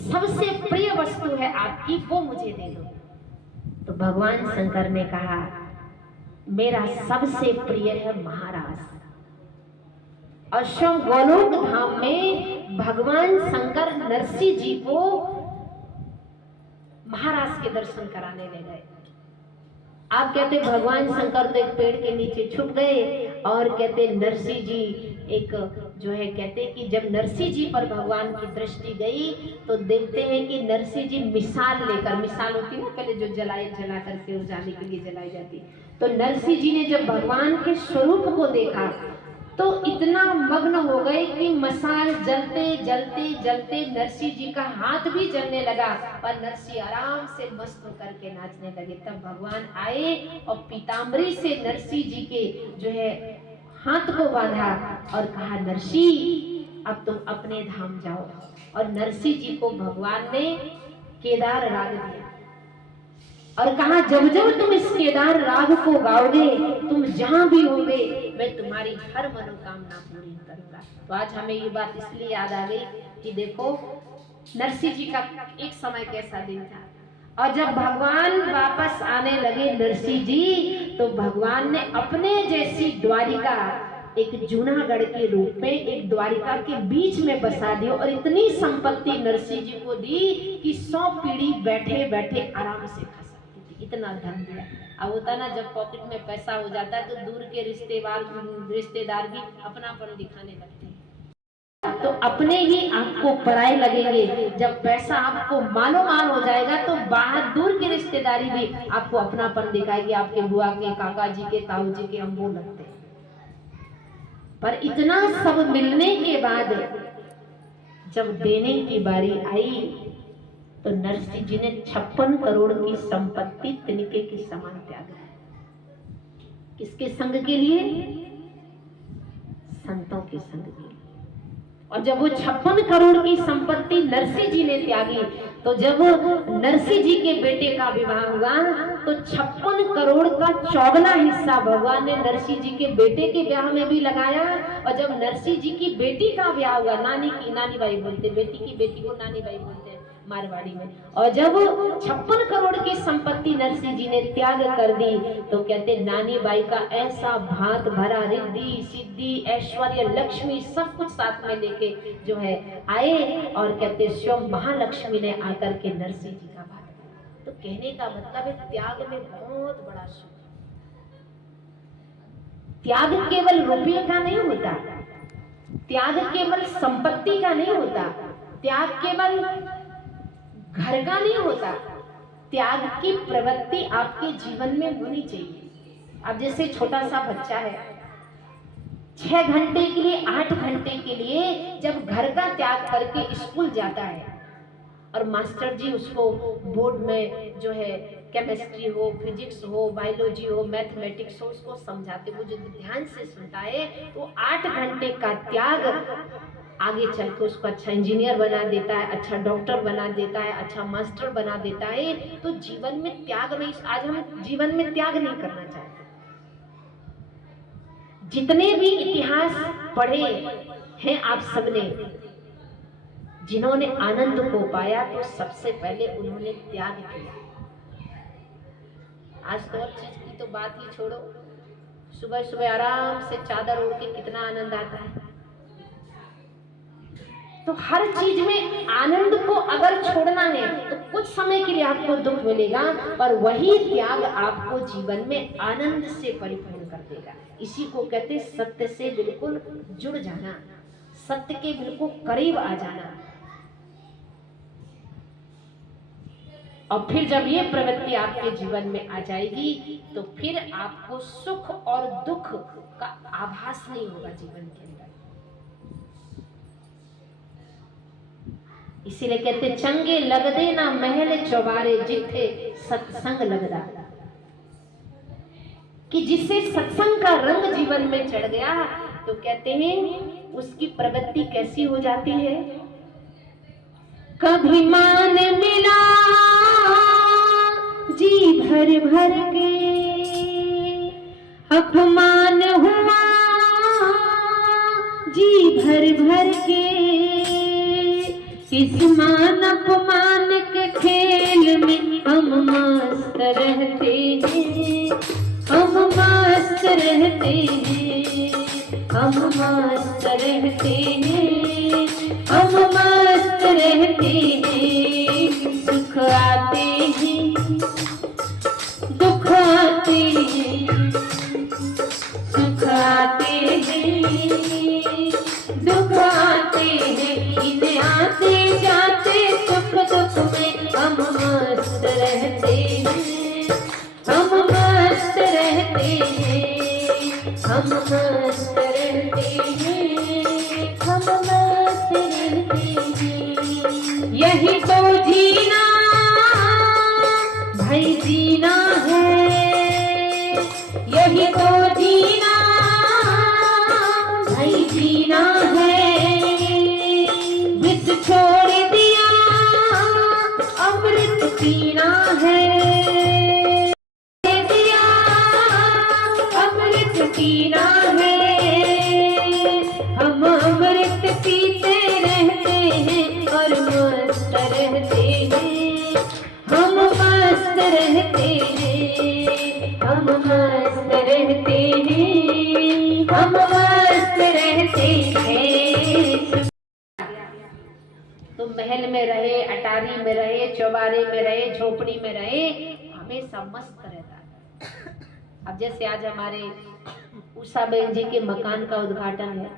सबसे प्रिय वस्तु है आपकी वो मुझे दे दो। तो भगवान शंकर ने कहा मेरा सबसे प्रिय है महाराज। और स्वयं गोलोक धाम में भगवान शंकर नरसी जी को महाराज के दर्शन कराने ले गए। आप कहते भगवान शंकर तो एक पेड़ के नीचे छुप गए, और कहते नरसी जी एक जो है, कहते कि जब नरसी जी पर भगवान की दृष्टि गई तो देखते हैं कि नरसी जी मिसाल लेकर, मिसाल होती ना पहले जो जला करके उजाले के लिए जलाई जाती, तो नरसी जी ने जब भगवान के स्वरूप को देखा तो इतना मग्न हो गए कि मसाल जलते जलते जलते नरसी जी का हाथ भी जलने लगा, पर नरसी आराम से मस्त होकर के नाचने लगे। तब भगवान आए और पीताम्बरी से नरसी जी के जो है हाथ को बांधा और कहा नरसी अब तुम अपने धाम जाओ। और नरसी जी को भगवान ने केदार राग दिया और कहा जब जब तुम इस केदार राग को गाओगे, तुम जहां भी होगे मैं तुम्हारी हर मनोकामना पूरी करूंगा। तो आज हमें ये बात इसलिए याद आ गई कि देखो नरसी जी का एक समय कैसा दिन था, और जब भगवान वापस आने लगे नरसी जी, तो भगवान ने अपने जैसी द्वारिका एक जूनागढ़ के रूप में एक द्वारिका के बीच में बसा दी, और इतनी संपत्ति नरसी जी को दी कि 100 पीढ़ी बैठे बैठे आराम से खा सकती थी, इतना धन दिया। अब होता ना जब पॉकेट में पैसा हो जाता है तो दूर के रिश्तेदार भी अपनापन दिखाने लगते हैं, तो अपने ही आपको पराए लगेंगे। जब पैसा आपको मालो माल हो जाएगा तो बाहर दूर की रिश्तेदारी भी आपको अपनापन दिखाएगी, आपके बुआ के, काका जी के, ताऊ जी के, हम वो लगते हैं। पर इतना सब मिलने के बाद जब देने की बारी आई तो नरसी जी ने 56 करोड़ की संपत्ति तिनके की समान त्याग दी। किसके संग के लिए? संतों के संग के लिए। और जब वो 56 करोड़ की संपत्ति नरसी जी ने त्यागी, तो जब नरसी जी के बेटे का विवाह हुआ तो 56 करोड़ का 14वां हिस्सा भगवान ने नरसी जी के बेटे के ब्याह में भी लगाया। और जब नरसी जी की बेटी का ब्याह हुआ, नानी बाई बोलते, बेटी की बेटी को नानी बाई बोलते हैं मारवाड़ी में, और जब 56 करोड़ की संपत्ति नरसी जी ने त्याग कर दी तो कहते नानी बाई का ऐसा भात भरा रिद्धि सिद्धि ऐश्वर्य लक्ष्मी सब कुछ साथ में लेके जो है आए, और कहते स्वयं महालक्ष्मी ने आकर के नरसी जी का भात। तो कहने का मतलब है त्याग में बहुत बड़ा सुख। त्याग केवल रुपये का नहीं होता, त्याग केवल संपत्ति का नहीं होता, त्याग केवल घर का नहीं होता, त्याग की प्रवृत्ति आपके जीवन में होनी चाहिए। अब जैसे छोटा सा बच्चा है, 6 घंटे के लिए 8 घंटे के लिए जब घर का त्याग करके स्कूल जाता है और मास्टर जी उसको बोर्ड में जो है केमिस्ट्री हो, फिजिक्स हो, बायोलॉजी हो, मैथमेटिक्स हो, उसको समझाते, वो जो ध्यान से सुनता है तो 8 घंटे का त्याग आगे चल के उसको अच्छा इंजीनियर बना देता है, अच्छा डॉक्टर बना देता है, अच्छा मास्टर बना देता है। तो जीवन में त्याग में, आज हम जीवन में त्याग नहीं करना चाहते। जितने भी इतिहास पढ़े हैं आप सबने, जिन्होंने आनंद को पाया तो सबसे पहले उन्होंने त्याग किया। आज तो और चीज की तो बात ही छोड़ो, सुबह सुबह आराम से चादर ओढ़ के कितना आनंद आता है। तो हर चीज में आनंद को अगर छोड़ना है तो कुछ समय के लिए आपको दुख मिलेगा, पर वही त्याग आपको जीवन में आनंद से परिपूर्ण कर देगा। इसी को कहते सत्य से बिल्कुल जुड़ जाना, सत्य के बिल्कुल करीब आ जाना। और फिर जब ये प्रवृत्ति आपके जीवन में आ जाएगी तो फिर आपको सुख और दुख का आभास नहीं होगा जीवन के अंदर। इसीलिए कहते चंगे लगदे ना महल चौबारे जिथे सत्संग लगदा, कि जिससे सत्संग का रंग जीवन में चढ़ गया तो कहते हैं उसकी प्रवृत्ति कैसी हो जाती है। कभी मान मिला जी भर भर के, अपमान हुआ जी भर भर के, इस मान अपमान के खेल में हम मस्त रहते हैं, हम मस्त रहते हैं, हम मस्त रहते हैं, हम मस्त रहते हैं। सुख आते हैं दुख आते हैं, सुख आते हैं दुख आते हैं, इन्हें आते जाते सुख दुख में हम मस्त रहते हैं, हम मस्त रहते हैं, हम मस्त रहते हैं, हम मस्त रहते हैं। यही तो जीना भाई जीना है, यही तो जीना भाई जीना है। विष छोड़ दिया अमृत पीना है, दिया अमृत पीना है। हम अमृत पीते रहते हैं और मस्त रहते हैं, हम मस्त रहते हैं, हम मस्त रहते हैं, हम मस्त रहते हैं। तो महल में रहे, अटारी में रहे, चौबारे में रहे, झोपड़ी में रहे, हमेशा मस्त रहता है। अब जैसे आज हमारे उषा बहन जी के मकान का उद्घाटन है,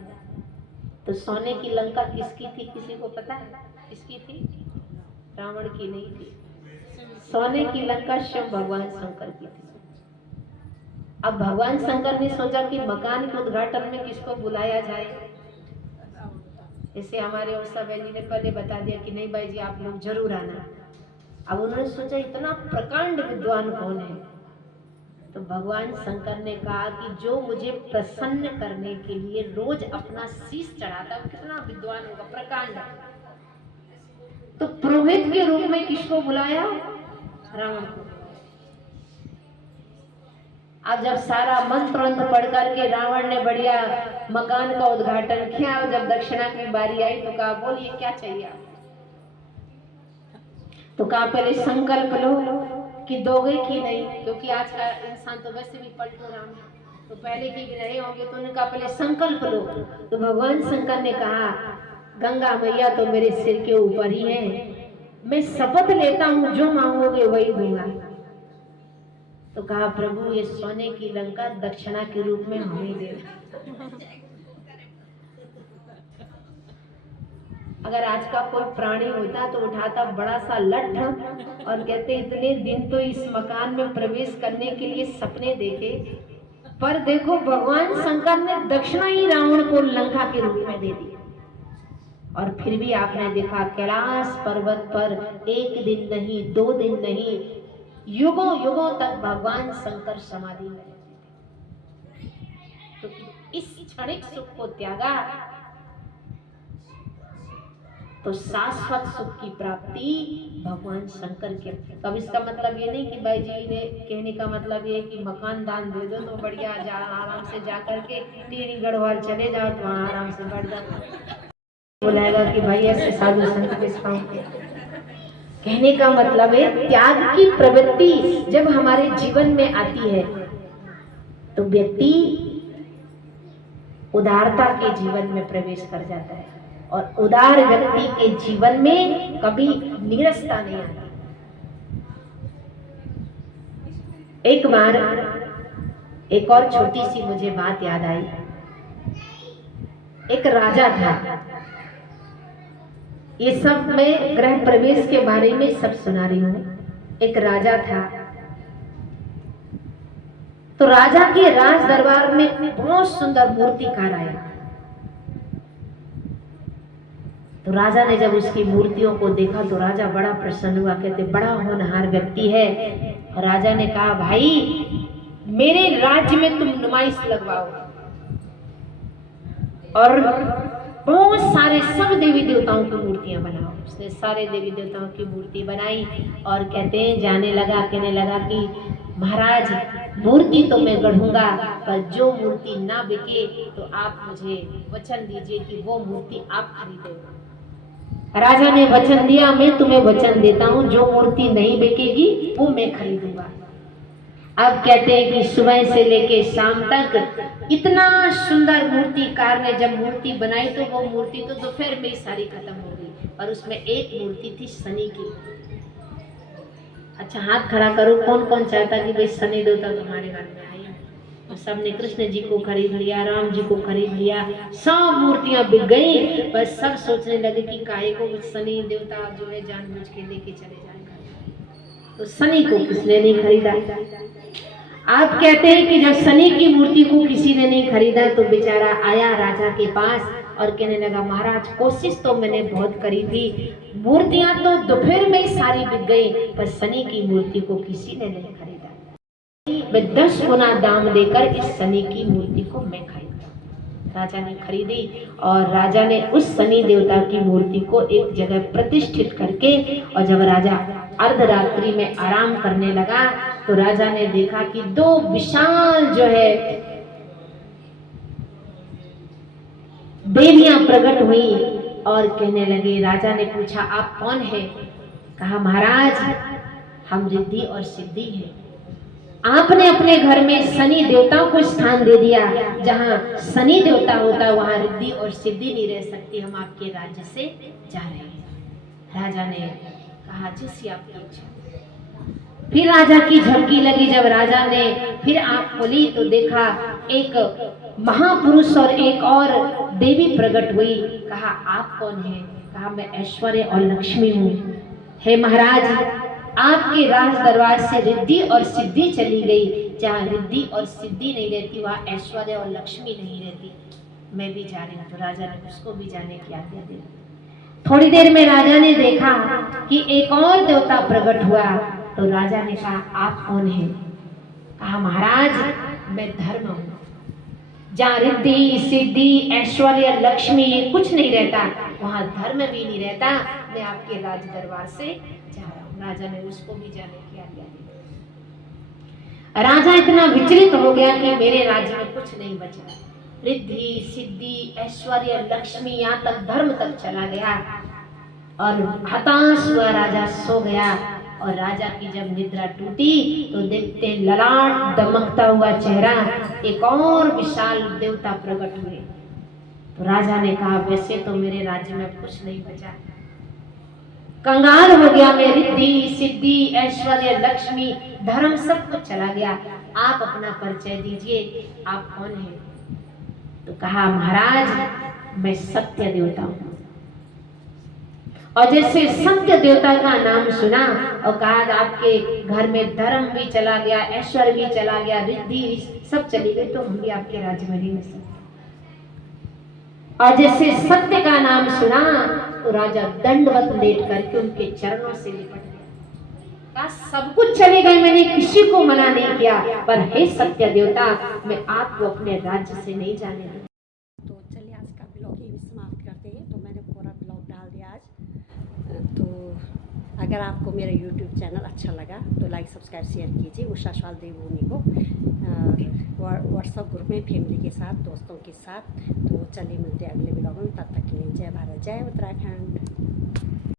तो सोने की लंका किसकी थी किसी को पता है? किसकी थी? रावण की नहीं थी। सोने की लंका शिव भगवान शंकर की थी। अब भगवान शंकर ने सोचा कि मकान के उद्घाटन में किसको बुलाया जाए। जैसे हमारे उषा बहन जी ने पहले बता दिया कि नहीं भाई जी आप लोग जरूर आना। अब उन्होंने सोचा इतना प्रकांड विद्वान कौन है, तो भगवान शंकर ने कहा कि जो मुझे प्रसन्न करने के लिए रोज अपना शीश चढ़ाता है कितना विद्वान होगा, प्रकांड। तो पुरोहित के रूप में किसको बुलाया? रावण को। अब जब सारा मंत्र पढ़ करके रावण ने बढ़िया मकान का उद्घाटन किया, जब दक्षिणा की बारी आई तो कहा बोलिए क्या चाहिए आप? तो कहा पहले संकल्प लो कि दोगे कि नहीं, क्योंकि आज का इंसान तो वैसे भी पलटू राम है, तो पहले की भी रहे होंगे। तो उन्होंने कहा पहले संकल्प लो। तो भगवान शंकर ने कहा गंगा मैया तो मेरे सिर के ऊपर ही है, मैं शपथ लेता हूँ जो मांगोगे वही दूंगा। तो कहा प्रभु ये सोने की लंका दक्षिणा के रूप में हमें दे। अगर आज का कोई प्राणी होता तो उठाता बड़ा सा लठ और कहते इतने दिन तो इस मकान में प्रवेश करने के लिए सपने देखे, पर देखो भगवान शंकर ने दक्षिणा ही रावण को लंका के रूप में दे दी। और फिर भी आपने देखा कैलाश पर्वत पर एक दिन नहीं, 2 दिन नहीं, युगों युगों तक भगवान शंकर समाधि में रहते थे। तो इस क्षणिक सुख को त्यागा तो शाश्वत सुख की प्राप्ति भगवान शंकर के। अब इसका मतलब ये नहीं कि भाई जी ने कहने का मतलब ये कि मकान दान दे दो तो बढ़िया जा आराम से जा करके टीरी गढ़वाल चले जाओ तो वहाँ आराम से बैठ जाओ। बोलेगा कि भाई ऐसे साधु संत किस काम के। कहने का मतलब है त्याग की प्रवृत्ति जब हमारे जीवन में आती है तो व्यक्ति उदारता के जीवन में प्रवेश कर जाता है, और उदार व्यक्ति के जीवन में कभी नीरसता नहीं आती। एक बार एक और छोटी सी मुझे बात याद आई। एक राजा था, ये सब मैं गृह प्रवेश के बारे में सब सुना रही हूँ। एक राजा था। तो राजा के राज दरबार में बहुत सुंदर मूर्तिकार आया। तो राजा ने जब उसकी मूर्तियों को देखा तो राजा बड़ा प्रसन्न हुआ। कहते बड़ा होनहार व्यक्ति है। राजा ने कहा भाई मेरे राज्य में तुम नुमाइश लगवाओ और बहुत सारे सब देवी देवताओं की मूर्तियां बनाओ। उसने सारे देवी देवताओं की मूर्ति बनाई और कहते हैं कहने लगा कि महाराज मूर्ति तो मैं गढ़ूंगा पर जो मूर्ति ना बिके तो आप मुझे वचन दीजिए कि वो मूर्ति आप खरीदोगे। राजा ने वचन दिया मैं तुम्हें वचन देता हूँ जो मूर्ति नहीं बिकेगी वो मैं खरीदूंगा। अब कहते हैं कि सुबह से लेके शाम तक इतना सुंदर मूर्तिकार ने जब मूर्ति बनाई तो वो मूर्ति तो दोपहर में ही सारी खत्म हो गई। और उसमें एक मूर्ति थी शनि की। अच्छा हाथ खड़ा करो कौन कौन चाहता कि भाई शनि देवता तुम्हारे घर में आए। तो सबने कृष्ण जी को खरीद लिया, राम जी को खरीद लिया, सब मूर्तियां बिक गई। बस सब सोचने लगे कि काहे को शनि देवता जो है जानबूझ के लेके चले जाएगा। तो शनि को किसने नहीं खरीदा। आप कहते हैं कि जब शनि की मूर्ति को किसी ने नहीं खरीदा तो बेचारा आया राजा के पास और कहने लगा महाराज कोशिश तो मैंने बहुत करी थी, मूर्तियां तो दोपहर में ही सारी बिक गई पर शनि की मूर्ति को किसी ने नहीं खरीदा। मैं 10 गुना दाम देकर इस शनि की मूर्ति को मैं खरीदा। राजा ने खरीदी और राजा ने उस शनि देवता की मूर्ति को एक जगह प्रतिष्ठित करके और जब राजा अर्धरात्रि में आराम करने लगा तो राजा ने देखा कि 2 विशाल जो है देवियां प्रकट हुई और कहने लगे। राजा ने पूछा आप कौन हैं? कहा महाराज हम रिद्धि और सिद्धि हैं। आपने अपने घर में शनि देवता को स्थान दे दिया, जहां शनि देवता होता वहां रिद्धि और सिद्धि नहीं रह सकती। हम आपके राज्य से जा रहे हैं। राजा ने कहा जैसी आपकी इच्छा। फिर राजा की झपकी लगी। जब राजा ने फिर आंख खोली तो देखा एक महापुरुष और एक और देवी प्रकट हुई। कहा आप कौन हैं? कहा मैं ऐश्वर्य और लक्ष्मी हूँ। हे महाराज आपके राज दरबार से रिद्धि और सिद्धि चली गई। जहाँ रिद्धि और सिद्धि नहीं रहती वहाँ ऐश्वर्य और लक्ष्मी नहीं रहती। मैं भी जा रही हूँ। तो राजा ने उसको भी जाने की आज्ञा दी। थोड़ी देर में राजा ने देखा कि एक और देवता प्रकट हुआ। तो राजा ने कहा आप कौन हैं? कहा महाराज मैं धर्म हूँ। जहाँ रिद्धि सिद्धि ऐश्वर्य लक्ष्मी ये कुछ नहीं रहता वहाँ धर्म भी नहीं रहता। मैं आपके राज दरबार से जा रहा हूँ। राजा ने उसको भी जाने की आज्ञा दी। राजा इतना विचलित हो गया कि मेरे राज्य में कुछ नहीं बचा। रिद्धि सिद्धि ऐश्वर्य लक्ष्मी यहाँ तक धर्म तक चला गया और हताश हुआ राजा सो गया। और राजा की जब निद्रा टूटी तो देखते ललाट दमकता हुआ चेहरा एक और विशाल देवता प्रकट हुए। तो राजा ने कहा वैसे तो मेरे राज्य में कुछ नहीं बचा, कंगाल हो गया मैं। रिद्धि सिद्धि ऐश्वर्य लक्ष्मी धर्म सब कुछ चला गया। आप अपना परिचय दीजिए, आप कौन हैं? तो कहा महाराज मैं सत्य देवता हूँ। और जैसे सत्य देवता का नाम सुना और कहा आपके घर में धर्म भी चला गया ऐश्वर्य भी चला गया रिद्धि सब चली गई तो हम भी आपके राज्य में नहीं रह सकते। और जैसे सत्य का नाम सुना तो राजा दंडवत लेट करके उनके चरणों से लिपट गया। सब कुछ चले गए, मैंने किसी को मना नहीं किया, पर हे सत्य देवता मैं आपको अपने राज्य से नहीं जाने दूंगा। तो चलिए आज का ब्लॉग यही समाप्त करते हैं। तो मैंने पूरा ब्लॉग डाल दिया आज। तो अगर आपको मेरा YouTube चैनल अच्छा लगा तो लाइक सब्सक्राइब शेयर कीजिए उषा शाल देवभूमि को और व्हाट्सएप ग्रुप में फैमिली के साथ दोस्तों के साथ। तो चलिए मिलते हैं अगले ब्लॉग में। तब तक के लिए जय भारत जय उत्तराखंड।